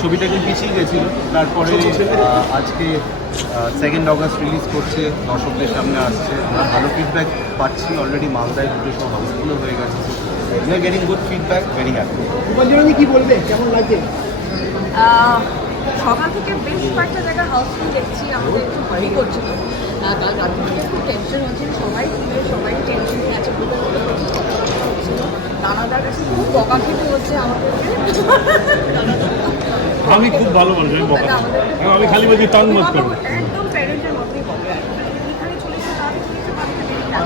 ছবিটা একটু পিছিয়ে গেছিল। তারপরে আজকে সেকেন্ড অগস্ট রিলিজ করছে দর্শকদের সামনে আসছে। আমরা ভালো ফিডব্যাক পাচ্ছি অলরেডি মালদায় দুটো সব হাউসফুলও হয়ে গেছে। We are getting good feedback very happy কি বলবে? কেমন আহ, সকাল থেকে বেশ কয়েকটা জায়গায় হাউসফুল দেখছি আমাদের একটু ভয়ই করছিল কাল রাত থেকে খুব টেনশন হচ্ছিল সবাই খুলে সবাই টেনশনে আছে বলে বলে প্রচুর কথা বলা হচ্ছিল দানাদার কাছে খুব বকা খেতে হচ্ছে আমাদেরকে আমি খুব ভালো মানুষ আমি বকা দাদা আমি খালি বলছি টান মাছ করব। একদম প্যারেন্টের মতোই বলে এখানে চলে এসে তাহলে চলে ভাবতে দেরি না।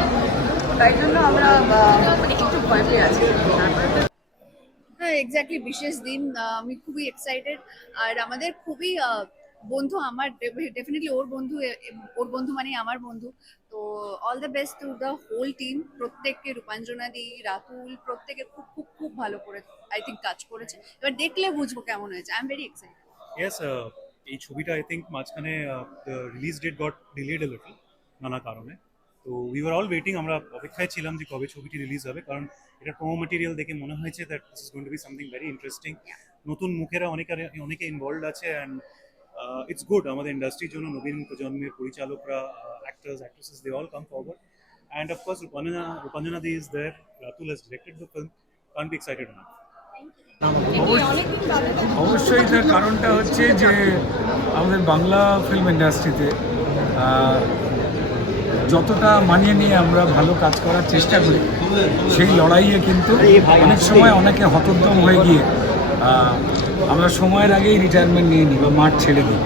তাই জন্য আমরা মানে একটু ভয় আছি। হ্যাঁ এক্স্যাক্টলি বিশেষ দিন আমি খুবই এক্সাইটেড আর আমাদের খুবই আহ, বন্ধু আমার ডেফিনেটলি ওর বন্ধু ওর বন্ধু মানে আমার বন্ধু। তো all the best to the whole team প্রত্যেককে রূপাঞ্জনা দি রাতুল প্রত্যেকে খুব খুব খুব ভালো করে আই থিঙ্ক কাজ করেছে। এবার দেখলে বুঝব কেমন হয়েছে। I am very excited yes এই ছবিটা আই থিঙ্ক মাঝখানে release date got delayed a little নানা কারণে। তো উই আর অল ওয়েটিং আমরা অপেক্ষায় ছিলাম যে কবে ছবিটি রিলিজ হবে কারণ এটা প্রোমো মেটেরিয়াল দেখে মনে হয়েছে that this is going to be something very interesting নতুন মুখেরা অনেকে অনেকে ইনভলভ আছে অ্যান্ড ইটস গুড আমাদের ইন্ডাস্ট্রির জন্য নবীন প্রজন্মের পরিচালকরা actors actresses they all come forward and of course Rupanjana Rupanjana di is there Ratul film. Can't be excited enough. অনেকদিন বাদে দেখা অবশ্যই তার কারণটা হচ্ছে যে আমাদের বাংলা ফিল্ম ইন্ডাস্ট্রিতে যতটা মানিয়ে নিয়ে আমরা ভালো কাজ করার চেষ্টা করি, সেই লড়াইয়ে কিন্তু অনেক সময় অনেকে হতোদ্যম হয়ে গিয়ে আমরা সময়ের আগেই রিটায়ারমেন্ট নিয়ে নিই বা মাঠ ছেড়ে দিই।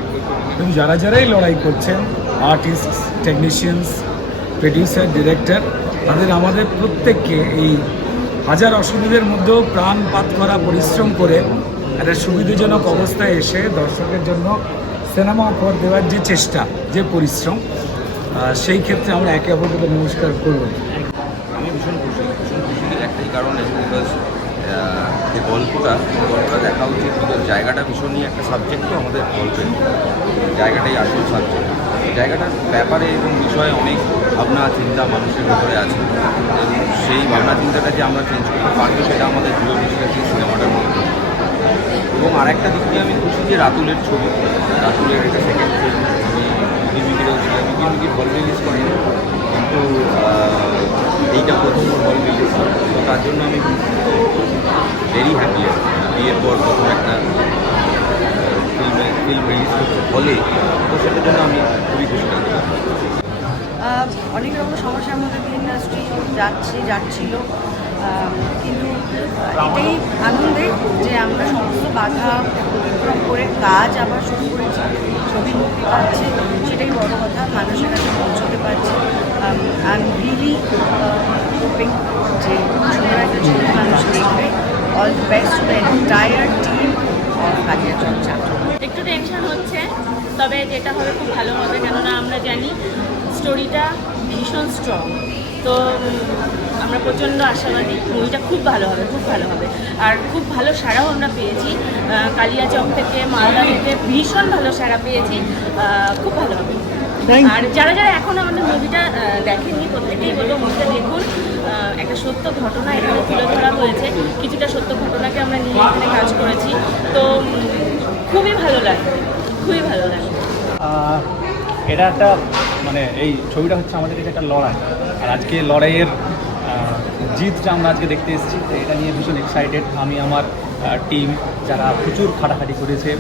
এবং যারা যারাই লড়াই করছেন আর্টিস্ট টেকনিশিয়ানস প্রডিউসার ডিরেক্টর তাদের আমাদের প্রত্যেককে এই হাজার অসুবিধের মধ্যেও প্রাণপাত করা, পরিশ্রম করে একটা সুবিধাজনক অবস্থায় এসে দর্শকের জন্য সিনেমা উপহার দেওয়ার যে চেষ্টা, যে পরিশ্রম সেই ক্ষেত্রে আমরা একে অপরকে নমস্কার করব। আমি ভীষণ খুশি, ভীষণ খুশির একটাই বিকজ যে গল্পটা গল্পটা দেখা উচিত জায়গাটা ভীষণই একটা সাবজেক্ট তো আমাদের গল্পের। জায়গাটাই আসল সাবজেক্ট জায়গাটার ব্যাপারে এবং বিষয়ে অনেক ভাবনা, চিন্তা মানুষের ভেতরে আছে। সেই ভাবনা, চিন্তাটা যে আমরা চেঞ্জ করতে পারব, সেটা আমাদের দৃঢ় বিশ্বাস সিনেমাটার মধ্যে। এবং আরেকটা দিক দিয়ে আমি খুশি যে রাতুলের ছবি। রাতুলের একটা সেকেন্ড ফিল্ম আমি বিকিমিকিরেও ছিলাম। বিকিমিকি হল রিলিজ করেনি। কিন্তু এইটা প্রথম হল রিলিজ তো তার জন্য আমি ভেরি হ্যাপি বিয়ের পর প্রথম একটা ফিল্মে ফিল্ম রিলিজ করছে হলে, তো সেটার জন্য আমি খুবই খুশি থাকি অনেক রকম সমস্যার মধ্যে দিয়ে ইন্ডাস্ট্রি যাচ্ছে, যাচ্ছিল। কিন্তু এটাই আনন্দের যে আমরা সমস্ত বাধা অতিক্রম করে কাজ আবার শুরু করেছি, ছবি মুক্তি পাচ্ছে, সেটাই বড় কথা। মানুষের কাছে পৌঁছতে পারছে। আই এম রিলি হোপিং যে সুন্দর একটা ছবি মানুষ দেখবে all the best to the entire team of Kalia চর্চা একটু টেনশন হচ্ছে, তবে যেটা হবে খুব ভালো হবে, কেননা আমরা জানি স্টোরিটা ভীষণ স্ট্রং তো আমরা প্রচণ্ড আশাবাদী। মুভিটা খুব ভালো হবে, খুব ভালো হবে। আর খুব ভালো সাড়াও আমরা পেয়েছি। কালিয়াচক থেকে মালদা থেকে ভীষণ ভালো সাড়া পেয়েছি। খুব ভালো হবে। আর যারা যারা এখন আমাদের মুভিটা দেখেননি প্রত্যেকেই বলব মুভিটা দেখুন একটা সত্য ঘটনা এখানে তুলে ধরা হয়েছে। কিছুটা সত্য ঘটনাকে আমরা নিয়ে এখানে কাজ করেছি। তো খুবই ভালো লাগবে খুবই ভালো আহ, এটা একটা মানে এই ছবিটা হচ্ছে আমাদের কাছে একটা লড়াই। আর আজকে লড়াইয়ের জিতটা আমরা আজকে দেখতে এসেছি। তো এটা নিয়ে ভীষণ এক্সাইটেড আমি আমার টিম যারা প্রচুর খাটাখাটি করেছে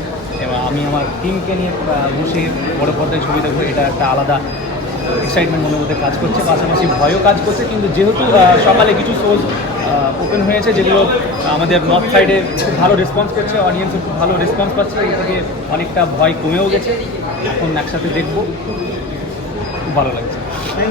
আমি আমার টিমকে নিয়ে বসে বড় পর্দায় ছবি দেখব, এটা একটা আলাদা এক্সাইটমেন্ট মনের মধ্যে কাজ করছে। পাশাপাশি ভয়ও কাজ করছে, কিন্তু যেহেতু সকালে কিছু শোজ ওপেন হয়েছে, যেগুলো আমাদের নর্থ সাইডে খুব ভালো রেসপন্স করছে অডিয়েন্সও খুব ভালো রেসপন্স পাচ্ছে, এই থেকে অনেকটা ভয় কমেও গেছে। এখন একসাথে দেখব। খুব ভালো লাগছে।